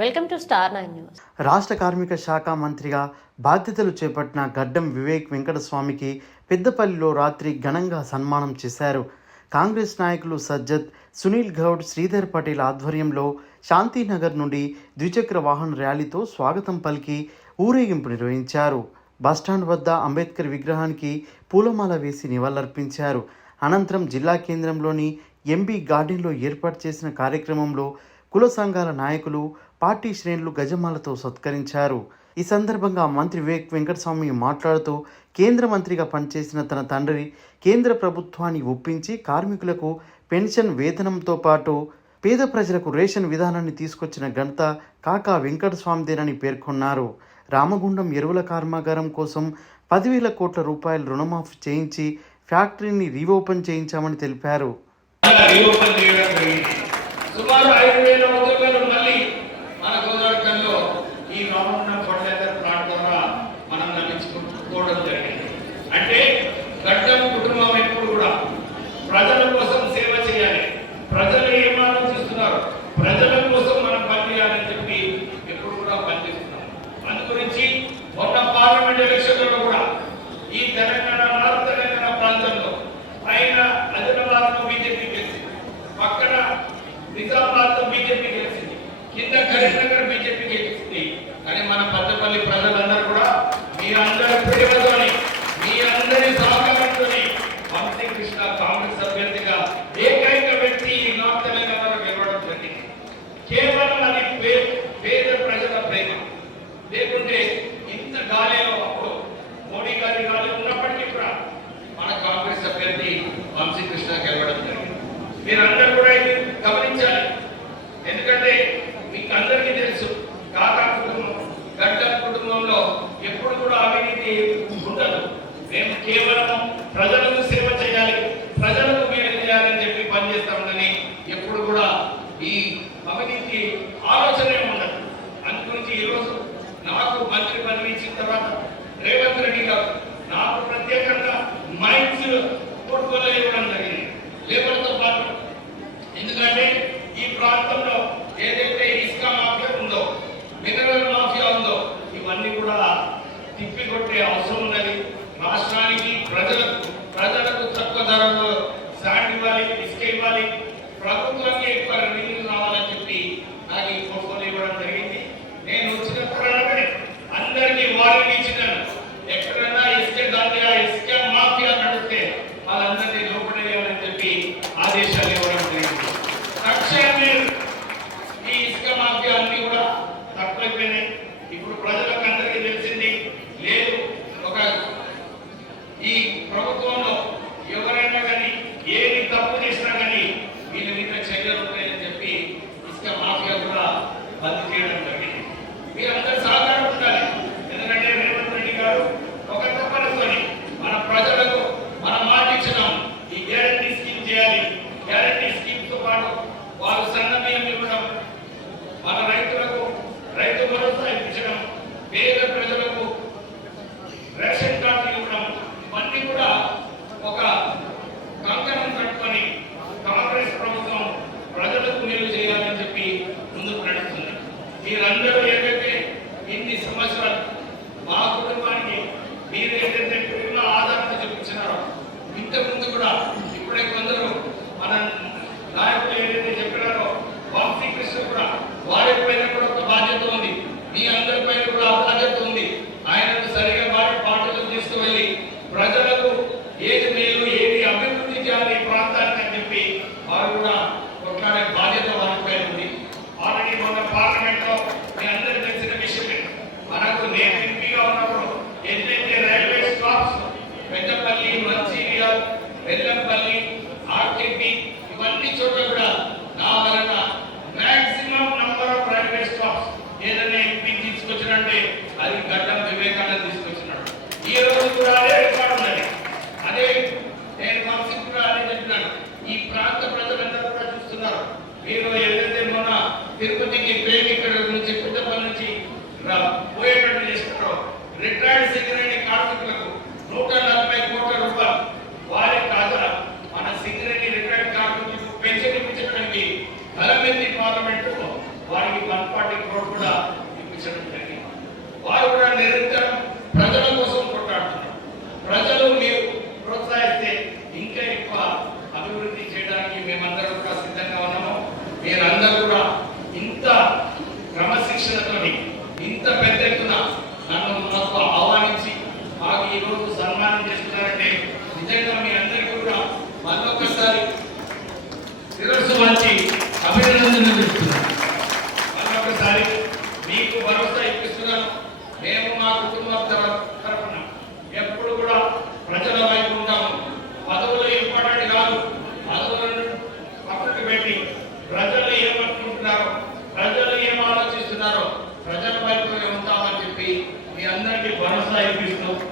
Welcome to Star Nine News. రాష్ట్ర కార్మిక శాఖ మంత్రిగా బాధ్యతలు చేపట్టిన గడ్డం వివేక్ వెంకటస్వామికి పెద్దపల్లిలో రాత్రి ఘనంగా సన్మానం చేశారు. కాంగ్రెస్ నాయకులు సజ్జద్ సునీల్ గౌడ్ శ్రీధర్ పటేల్ ఆధ్వర్యంలో శాంతినగర్ నుండి ద్విచక్ర వాహన ర్యాలీతో స్వాగతం పలికి ఊరేగింపు నిర్వహించారు. బస్టాండ్ వద్ద అంబేద్కర్ విగ్రహానికి పూలమాల వేసి నివాళులర్పించారు. అనంతరం జిల్లా కేంద్రంలోని ఎంబీ గార్డెన్లో ఏర్పాటు చేసిన కార్యక్రమంలో కుల సంఘాల నాయకులు పార్టీ శ్రేణులు గజమాలతో సత్కరించారు. ఈ సందర్భంగా మంత్రి వివేక్ వెంకటస్వామి మాట్లాడుతూ కేంద్ర మంత్రిగా పనిచేసిన తన తండ్రి కేంద్ర ప్రభుత్వాన్ని ఒప్పించి కార్మికులకు పెన్షన్ వేతనంతో పాటు పేద ప్రజలకు రేషన్ విధానాన్ని తీసుకొచ్చిన ఘనత కాకా వెంకటస్వామిదేనని పేర్కొన్నారు. రామగుండం ఎరువుల కర్మాగారం కోసం పదివేల కోట్ల రూపాయలు రుణమాఫీ చేయించి ఫ్యాక్టరీని రీఓపెన్ చేయించామని తెలిపారు. సుమారు ఐదు వేల ఉద్యోగాలు మళ్ళీ మన గోదావరిలో ఈ రామన్న ఫర్టిలైజర్ ప్లాంట్ ద్వారా మనం లభించుకోవడం జరిగింది. అంటే గడ్డం కుటుంబం ఎప్పుడు కూడా ప్రజల కోసం సేవ చేయాలి. ప్రజలు ఏం ఆలోచిస్తున్నారు ప్రజల కోసం మనం పనిచేయాలని చెప్పి ఎప్పుడు కూడా పనిచేస్తున్నాం అందు గురించి మొన్న పార్లమెంట్ ఎలక్షన్లలో కూడా ఈ తెలంగాణ తెలంగాణ ఎందుకంటే మీకు అందరికీ తెలుసు కాకా కుటుంబం గడ్డ కుటుంబంలో ఎప్పుడు కూడా అవినీతి ఉండదు. మేము కేవలం ప్రజలకు సేవ చేయాలి ప్రజలకు మేలు చేయాలని చెప్పి పనిచేస్తామని ఎప్పుడు కూడా ఈ అవినీతి ఆలోచనే ఉండదు అందుగురించి ఈరోజు నాకు మంత్రి పదవి ఇచ్చిన తర్వాత రేవంత్ రెడ్డి గారు నాకు ప్రత్యేకంగా మైన్స్ పోర్ట్ఫోలియో ఇవ్వడం జరిగింది లేబర్తో పాటు ఎందుకంటే ఈ ప్రాంతంలో ఏదైతే ఇసుక మాఫియా ఉందో మినరల్ మాఫియా ఉందో ఇవన్నీ కూడా కొట్టే అవసరం ఉన్నది. రాష్ట్రానికి ప్రజలకు ప్రజలకు తక్కువ ధరలో శాండ్ ఇవ్వాలి ఇసుక ఇవ్వాలి. ప్రభుత్వానికి ఎక్కువ రెవెన్యూ రావాలని చెప్పి నాకు ఈ పోర్ట్ఫోలియో ఇవ్వడం జరిగింది. నేను వచ్చిన త్వరలోనే అందరికీ వారిని ఇచ్చినాను. ఎక్కడైనా ఇసుక దండిగా ఇసుక మాఫియా నడిస్తే వాళ్ళందరూ మంచిర్యాల్ వెల్లంపల్లి ఆర్కేపీ ఇవన్నీ చోట్ల కూడా నా వలన maximum number of railway stops ఏదైనా ఎంపీ తీసుకొచ్చినంటే అది గడ్డం వివేకానంద తీసుకొచ్చినాడు. ఈ రోజు కూడా అదే రికార్డు ఉన్నది. అదే నేను మనసుకు కూడా అదే చెప్పినాను. ఈ ప్రాంత ప్రజలందరూ కూడా చూస్తున్నారు. మీరు ఏదైతే మొన్న తిరుపతికి Thank you.